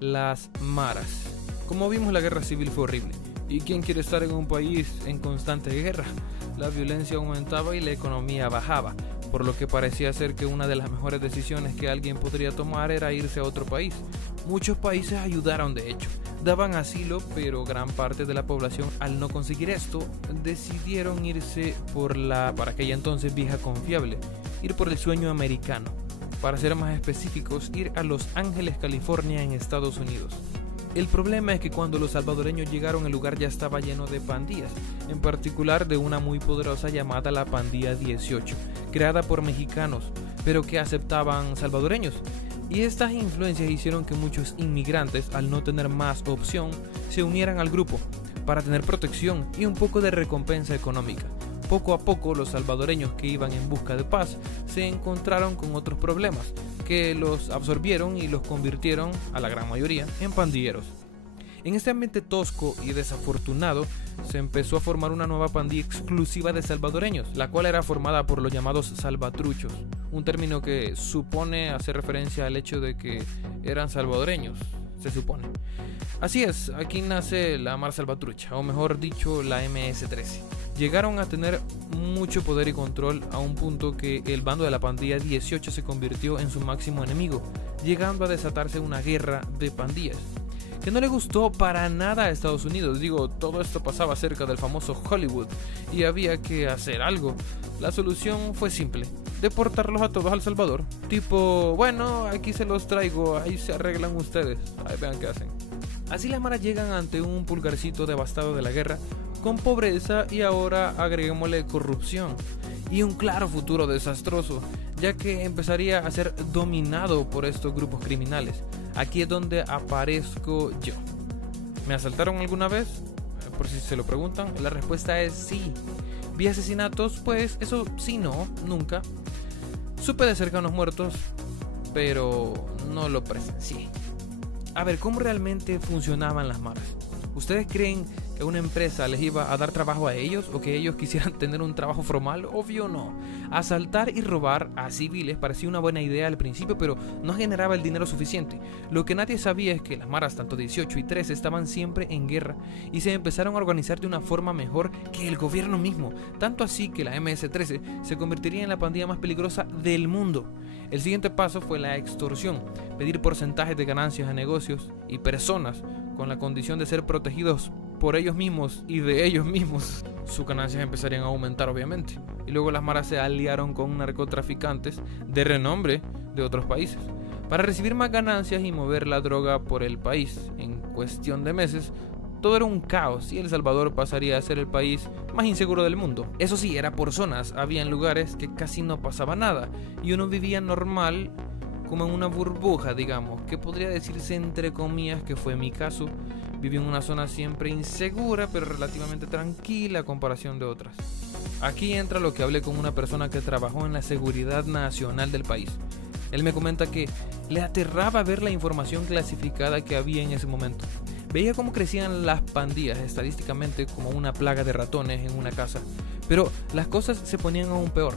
las maras. Como vimos, la guerra civil fue horrible. ¿Y quién quiere estar en un país en constante guerra? La violencia aumentaba y la economía bajaba, por lo que parecía ser que una de las mejores decisiones que alguien podría tomar era irse a otro país. Muchos países ayudaron, de hecho, daban asilo, pero gran parte de la población, al no conseguir esto, decidieron irse por la, para aquella entonces, vieja confiable, ir por el sueño americano. Para ser más específicos, ir a Los Ángeles, California, en Estados Unidos. El problema es que cuando los salvadoreños llegaron, el lugar ya estaba lleno de pandillas, en particular de una muy poderosa llamada la Pandilla 18, creada por mexicanos, pero que aceptaban salvadoreños. Y estas influencias hicieron que muchos inmigrantes, al no tener más opción, se unieran al grupo, para tener protección y un poco de recompensa económica. Poco a poco, los salvadoreños que iban en busca de paz se encontraron con otros problemas, que los absorbieron y los convirtieron, a la gran mayoría, en pandilleros. En este ambiente tosco y desafortunado, se empezó a formar una nueva pandilla exclusiva de salvadoreños, la cual era formada por los llamados salvatruchos, un término que supone hacer referencia al hecho de que eran salvadoreños, se supone. Así es, aquí nace la Mara Salvatrucha, o mejor dicho, la MS-13. Llegaron a tener mucho poder y control a un punto que el bando de la Pandilla 18 se convirtió en su máximo enemigo, llegando a desatarse una guerra de pandillas, que no le gustó para nada a Estados Unidos. Todo esto pasaba cerca del famoso Hollywood y había que hacer algo. La solución fue simple: deportarlos a todos a El Salvador. Tipo, bueno, aquí se los traigo, ahí se arreglan ustedes, ahí vean qué hacen. Así las maras llegan ante un pulgarcito devastado de la guerra, con pobreza y ahora agreguémosle corrupción y un claro futuro desastroso, ya que empezaría a ser dominado por estos grupos criminales. Aquí es donde aparezco yo. ¿Me asaltaron alguna vez? Por si se lo preguntan, la respuesta es sí. ¿Vi asesinatos? Pues eso sí, no, nunca. Supe de cercanos muertos, pero no lo presencié. A ver, ¿cómo realmente funcionaban las maras? ¿Ustedes creen que una empresa les iba a dar trabajo a ellos o que ellos quisieran tener un trabajo formal? Obvio no. Asaltar y robar a civiles parecía una buena idea al principio, pero no generaba el dinero suficiente. Lo que nadie sabía es que las maras, tanto 18 y 13, estaban siempre en guerra y se empezaron a organizar de una forma mejor que el gobierno mismo. Tanto así que la MS-13 se convertiría en la pandilla más peligrosa del mundo. El siguiente paso fue la extorsión, pedir porcentajes de ganancias a negocios y personas con la condición de ser protegidos por ellos mismos y de ellos mismos. Sus ganancias empezarían a aumentar, obviamente. Y luego las maras se aliaron con narcotraficantes de renombre de otros países para recibir más ganancias y mover la droga por el país. En cuestión de meses, todo era un caos y El Salvador pasaría a ser el país más inseguro del mundo. Eso sí, era por zonas, habían lugares que casi no pasaba nada y uno vivía normal, como en una burbuja, digamos, que podría decirse entre comillas que fue mi caso. Viví en una zona siempre insegura, pero relativamente tranquila a comparación de otras. Aquí entra lo que hablé con una persona que trabajó en la seguridad nacional del país. Él me comenta que le aterraba ver la información clasificada que había en ese momento. Veía cómo crecían las pandillas estadísticamente como una plaga de ratones en una casa. Pero las cosas se ponían aún peor.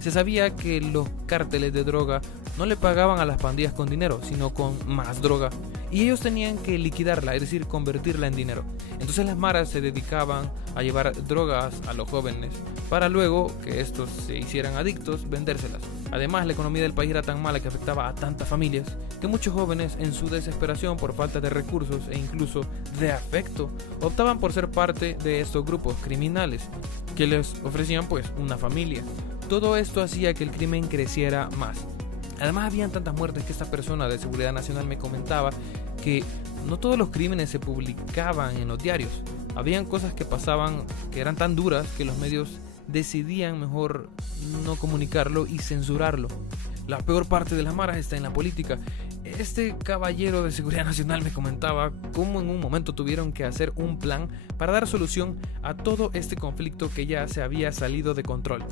Se sabía que los cárteles de droga no le pagaban a las pandillas con dinero, sino con más droga. Y ellos tenían que liquidarla, es decir, convertirla en dinero. Entonces las maras se dedicaban a llevar drogas a los jóvenes para luego que estos se hicieran adictos, vendérselas. Además, la economía del país era tan mala que afectaba a tantas familias que muchos jóvenes, en su desesperación por falta de recursos e incluso de afecto, optaban por ser parte de estos grupos criminales que les ofrecían pues una familia. Todo esto hacía que el crimen creciera más. Además, habían tantas muertes que esta persona de Seguridad Nacional me comentaba que no todos los crímenes se publicaban en los diarios. Habían cosas que pasaban que eran tan duras que los medios decidían mejor no comunicarlo y censurarlo. La peor parte de las maras está en la política. Este caballero de Seguridad Nacional me comentaba cómo en un momento tuvieron que hacer un plan para dar solución a todo este conflicto que ya se había salido de control.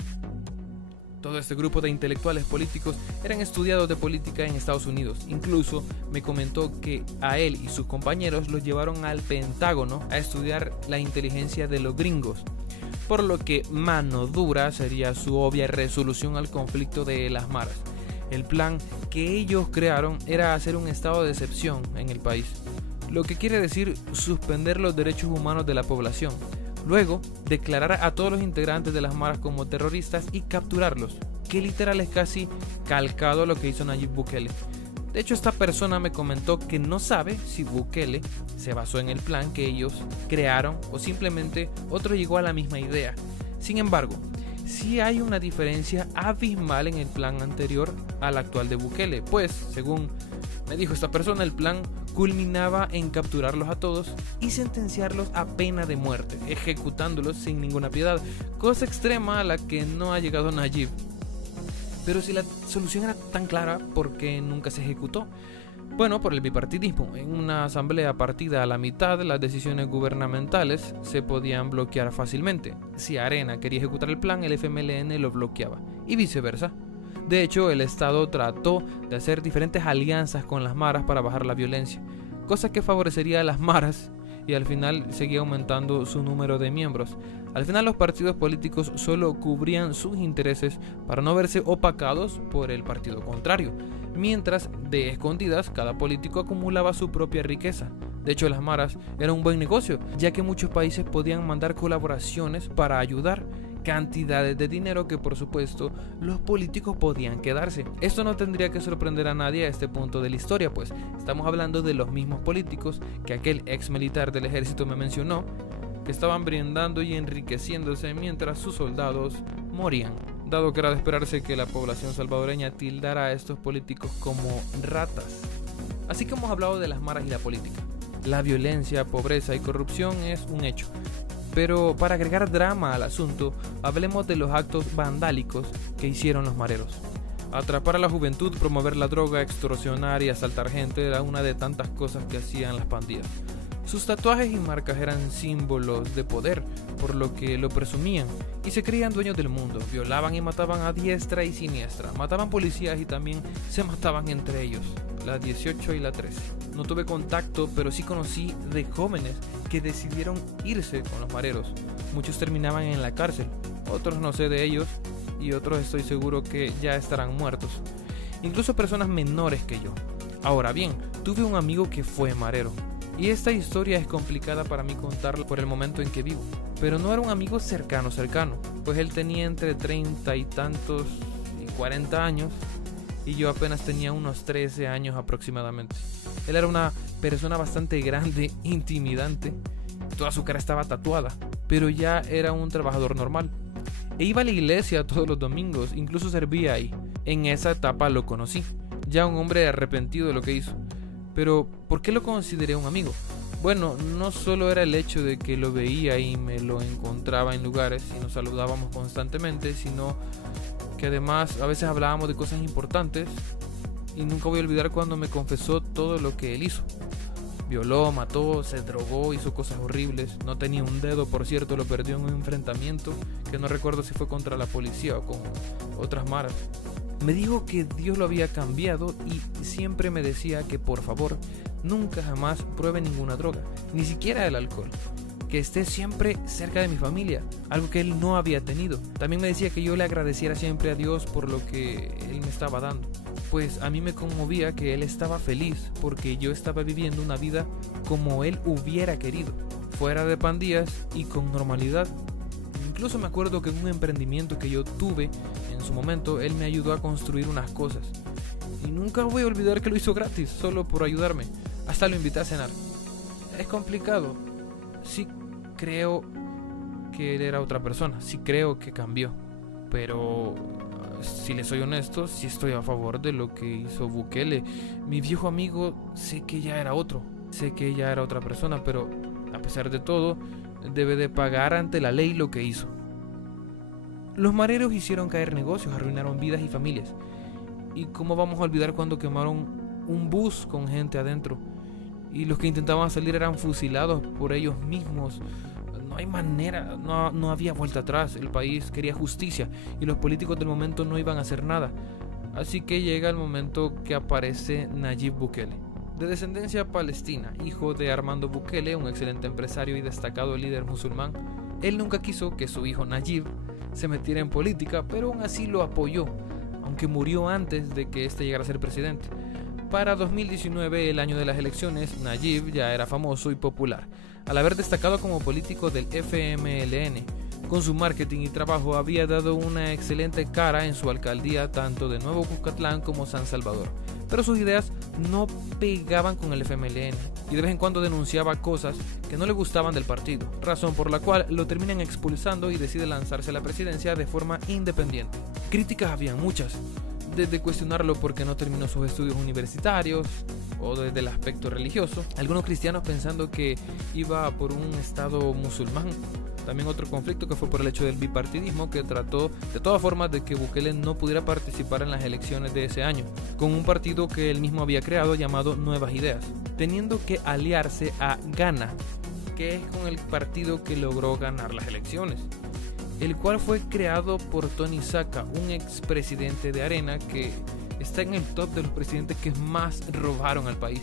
Todo este grupo de intelectuales políticos eran estudiados de política en Estados Unidos. Incluso me comentó que a él y sus compañeros los llevaron al Pentágono a estudiar la inteligencia de los gringos, por lo que mano dura sería su obvia resolución al conflicto de las maras. El plan que ellos crearon era hacer un estado de excepción en el país, lo que quiere decir suspender los derechos humanos de la población. Luego, declarar a todos los integrantes de las maras como terroristas y capturarlos, que literal es casi calcado a lo que hizo Nayib Bukele. De hecho, esta persona me comentó que no sabe si Bukele se basó en el plan que ellos crearon o simplemente otro llegó a la misma idea. Sin embargo, sí hay una diferencia abismal en el plan anterior al actual de Bukele, pues, según me dijo esta persona, el plan culminaba en capturarlos a todos y sentenciarlos a pena de muerte, ejecutándolos sin ninguna piedad, cosa extrema a la que no ha llegado Nayib. Pero si la solución era tan clara, ¿por qué nunca se ejecutó? Bueno, por el bipartidismo. En una asamblea partida a la mitad, las decisiones gubernamentales se podían bloquear fácilmente. Si Arena quería ejecutar el plan, el FMLN lo bloqueaba, y viceversa. De hecho, el Estado trató de hacer diferentes alianzas con las maras para bajar la violencia, cosa que favorecería a las maras y al final seguía aumentando su número de miembros. Al final los partidos políticos solo cubrían sus intereses para no verse opacados por el partido contrario, mientras de escondidas cada político acumulaba su propia riqueza. De hecho, las maras era un buen negocio, ya que muchos países podían mandar colaboraciones para ayudar, cantidades de dinero que por supuesto los políticos podían quedarse. Esto no tendría que sorprender a nadie a este punto de la historia, pues estamos hablando de los mismos políticos que aquel ex militar del ejército me mencionó, que estaban brindando y enriqueciéndose mientras sus soldados morían, dado que era de esperarse que la población salvadoreña tildara a estos políticos como ratas. Así que hemos hablado de las maras y la política. La violencia, pobreza y corrupción es un hecho. Pero para agregar drama al asunto, hablemos de los actos vandálicos que hicieron los mareros. Atrapar a la juventud, promover la droga, extorsionar y asaltar gente era una de tantas cosas que hacían las pandillas. Sus tatuajes y marcas eran símbolos de poder, por lo que lo presumían, y se creían dueños del mundo. Violaban y mataban a diestra y siniestra, mataban policías y también se mataban entre ellos, la 18 y la 13. No tuve contacto, pero sí conocí de jóvenes que decidieron irse con los mareros. Muchos terminaban en la cárcel, otros no sé de ellos, y otros estoy seguro que ya estarán muertos. Incluso personas menores que yo. Ahora bien, tuve un amigo que fue marero. Y esta historia es complicada para mí contarla por el momento en que vivo. Pero no era un amigo cercano, pues él tenía entre 30 y tantos y 40 años y yo apenas tenía unos 13 años aproximadamente. Él era una persona bastante grande, intimidante, toda su cara estaba tatuada, pero ya era un trabajador normal. E iba a la iglesia todos los domingos, incluso servía ahí. En esa etapa lo conocí, ya un hombre arrepentido de lo que hizo. Pero, ¿por qué lo consideré un amigo? Bueno, no solo era el hecho de que lo veía y me lo encontraba en lugares y nos saludábamos constantemente, sino que además a veces hablábamos de cosas importantes y nunca voy a olvidar cuando me confesó todo lo que él hizo. Violó, mató, se drogó, hizo cosas horribles, no tenía un dedo, por cierto, lo perdió en un enfrentamiento que no recuerdo si fue contra la policía o con otras maras. Me dijo que Dios lo había cambiado y siempre me decía que por favor nunca jamás pruebe ninguna droga, ni siquiera el alcohol, que esté siempre cerca de mi familia, algo que él no había tenido. También me decía que yo le agradeciera siempre a Dios por lo que él me estaba dando, pues a mí me conmovía que él estaba feliz porque yo estaba viviendo una vida como él hubiera querido, fuera de pandillas y con normalidad. Incluso me acuerdo que en un emprendimiento que yo tuve en su momento, él me ayudó a construir unas cosas. Y nunca voy a olvidar que lo hizo gratis, solo por ayudarme. Hasta lo invité a cenar. Es complicado. Sí creo que él era otra persona. Sí creo que cambió. Pero si le soy honesto, sí estoy a favor de lo que hizo Bukele. Mi viejo amigo sé que ya era otro. Sé que ya era otra persona, pero a pesar de todo, debe de pagar ante la ley lo que hizo. Los mareros hicieron caer negocios, arruinaron vidas y familias. ¿Y cómo vamos a olvidar cuando quemaron un bus con gente adentro? Y los que intentaban salir eran fusilados por ellos mismos. No hay manera, no había vuelta atrás. El país quería justicia y los políticos del momento no iban a hacer nada. Así que llega el momento que aparece Nayib Bukele, de descendencia palestina, hijo de Armando Bukele, un excelente empresario y destacado líder musulmán. Él nunca quiso que su hijo Nayib se metiera en política, pero aún así lo apoyó, aunque murió antes de que este llegara a ser presidente. Para 2019, el año de las elecciones, Nayib ya era famoso y popular, al haber destacado como político del FMLN. Con su marketing y trabajo había dado una excelente cara en su alcaldía tanto de Nuevo Cuscatlán como San Salvador, pero sus ideas no pegaban con el FMLN y de vez en cuando denunciaba cosas que no le gustaban del partido, razón por la cual lo terminan expulsando y decide lanzarse a la presidencia de forma independiente. Críticas habían muchas, desde cuestionarlo porque no terminó sus estudios universitarios o desde el aspecto religioso, algunos cristianos pensando que iba por un estado musulmán. También otro conflicto que fue por el hecho del bipartidismo, que trató de todas formas de que Bukele no pudiera participar en las elecciones de ese año, con un partido que él mismo había creado llamado Nuevas Ideas, teniendo que aliarse a Gana, que es con el partido que logró ganar las elecciones, el cual fue creado por Tony Saca, un expresidente de Arena que está en el top de los presidentes que más robaron al país,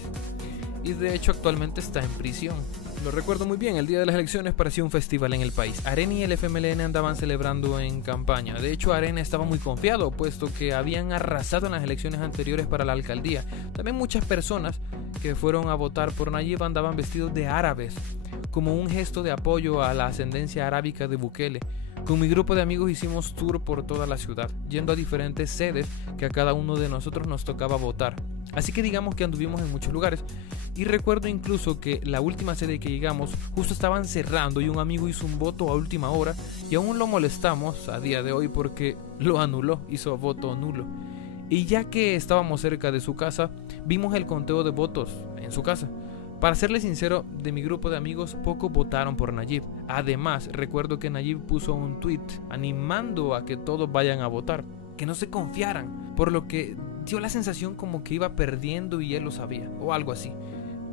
y de hecho actualmente está en prisión. Lo recuerdo muy bien, el día de las elecciones parecía un festival en el país. Arena y el FMLN andaban celebrando en campaña. De hecho, Arena estaba muy confiado, puesto que habían arrasado en las elecciones anteriores para la alcaldía. También muchas personas que fueron a votar por Nayib andaban vestidos de árabes, como un gesto de apoyo a la ascendencia arábica de Bukele. Con mi grupo de amigos hicimos tour por toda la ciudad, yendo a diferentes sedes que a cada uno de nosotros nos tocaba votar. Así que digamos que anduvimos en muchos lugares. Y recuerdo incluso que la última sede que llegamos justo estaban cerrando y un amigo hizo un voto a última hora y aún lo molestamos a día de hoy porque lo anuló, hizo voto nulo. Y ya que estábamos cerca de su casa, vimos el conteo de votos en su casa. Para serles sincero, de mi grupo de amigos, pocos votaron por Nayib. Además, recuerdo que Nayib puso un tweet animando a que todos vayan a votar, que no se confiaran, por lo que dio la sensación como que iba perdiendo y él lo sabía, o algo así.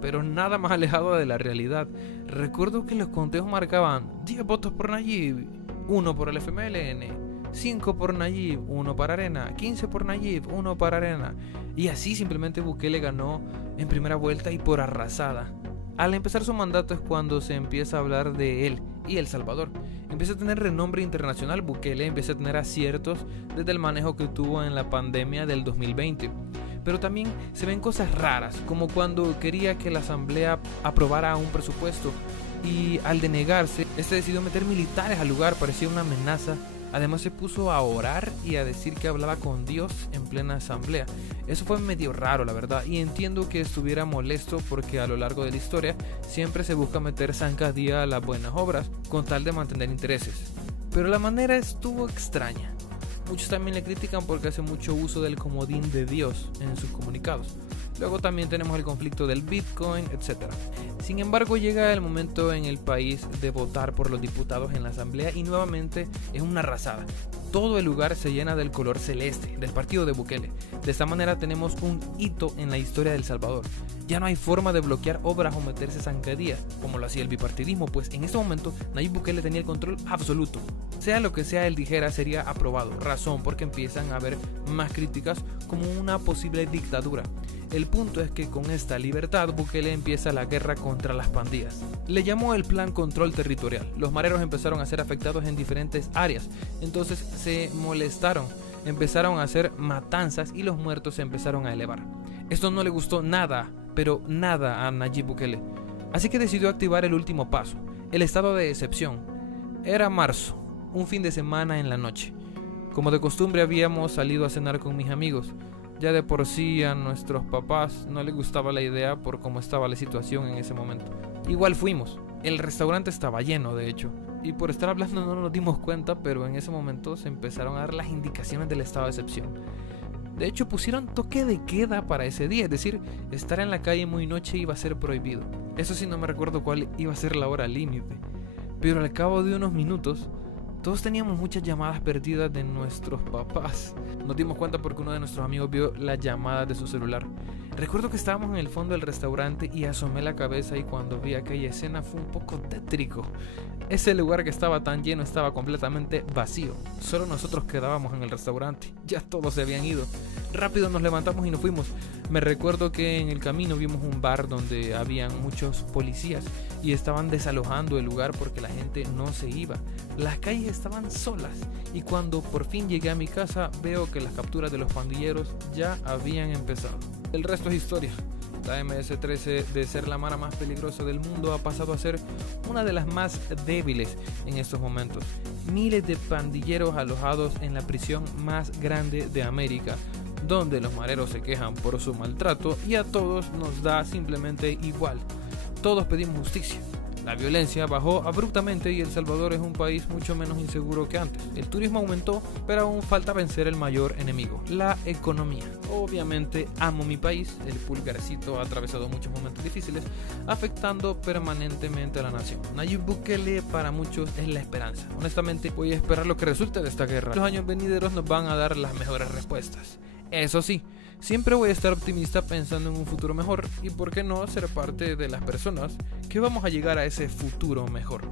Pero nada más alejado de la realidad. Recuerdo que los conteos marcaban 10 votos por Nayib, 1 por el FMLN, 5 por Nayib, 1 para Arena, 15 por Nayib, 1 para Arena. Y así simplemente Bukele ganó en primera vuelta y por arrasada. Al empezar su mandato es cuando se empieza a hablar de él y El Salvador. Empieza a tener renombre internacional Bukele, empieza a tener aciertos desde el manejo que tuvo en la pandemia del 2020. Pero también se ven cosas raras, como cuando quería que la asamblea aprobara un presupuesto y al denegarse, este decidió meter militares al lugar, parecía una amenaza. Además se puso a orar y a decir que hablaba con Dios en plena asamblea. Eso fue medio raro, la verdad, y entiendo que estuviera molesto porque a lo largo de la historia siempre se busca meter zancadilla a las buenas obras con tal de mantener intereses. Pero la manera estuvo extraña. Muchos también le critican porque hace mucho uso del comodín de Dios en sus comunicados. Luego también tenemos el conflicto del Bitcoin, etc. Sin embargo, llega el momento en el país de votar por los diputados en la asamblea y nuevamente es una arrasada. Todo el lugar se llena del color celeste, del partido de Bukele. De esta manera tenemos un hito en la historia de El Salvador. Ya no hay forma de bloquear obras o meterse zancadillas, como lo hacía el bipartidismo, pues en este momento Nayib Bukele tenía el control absoluto. Sea lo que sea él dijera, sería aprobado. Razón porque empiezan a haber más críticas como una posible dictadura. El punto es que con esta libertad Bukele empieza la guerra contra las pandillas. Le llamó el Plan Control Territorial. Los mareros empezaron a ser afectados en diferentes áreas, entonces se molestaron, empezaron a hacer matanzas y los muertos se empezaron a elevar. Esto no le gustó nada, pero nada a Nayib Bukele. Así que decidió activar el último paso, el estado de excepción. Era marzo, un fin de semana en la noche. Como de costumbre habíamos salido a cenar con mis amigos. Ya de por sí a nuestros papás no les gustaba la idea por cómo estaba la situación en ese momento. Igual fuimos. El restaurante estaba lleno, de hecho. Y por estar hablando no nos dimos cuenta, pero en ese momento se empezaron a dar las indicaciones del estado de excepción. De hecho, pusieron toque de queda para ese día, es decir, estar en la calle muy noche iba a ser prohibido. Eso sí, no me recuerdo cuál iba a ser la hora límite. Pero al cabo de unos minutos, todos teníamos muchas llamadas perdidas de nuestros papás. Nos dimos cuenta porque uno de nuestros amigos vio las llamadas de su celular. Recuerdo que estábamos en el fondo del restaurante y asomé la cabeza y cuando vi aquella escena fue un poco tétrico. Ese lugar que estaba tan lleno estaba completamente vacío. Solo nosotros quedábamos en el restaurante. Ya todos se habían ido. Rápido nos levantamos y nos fuimos. Me recuerdo que en el camino vimos un bar donde habían muchos policías y estaban desalojando el lugar porque la gente no se iba. Las calles estaban solas, y cuando por fin llegué a mi casa veo que las capturas de los pandilleros ya habían empezado. El resto es historia. La MS-13, de ser la mara más peligrosa del mundo, ha pasado a ser una de las más débiles en estos momentos. Miles de pandilleros alojados en la prisión más grande de América, donde los mareros se quejan por su maltrato y a todos nos da simplemente igual. Todos pedimos justicia. La violencia bajó abruptamente y El Salvador es un país mucho menos inseguro que antes. El turismo aumentó, pero aún falta vencer el mayor enemigo, la economía. Obviamente amo mi país, el pulgarcito ha atravesado muchos momentos difíciles, afectando permanentemente a la nación. Nayib Bukele para muchos es la esperanza. Honestamente voy a esperar lo que resulte de esta guerra. Los años venideros nos van a dar las mejores respuestas. Eso sí, siempre voy a estar optimista pensando en un futuro mejor y por qué no ser parte de las personas que vamos a llegar a ese futuro mejor.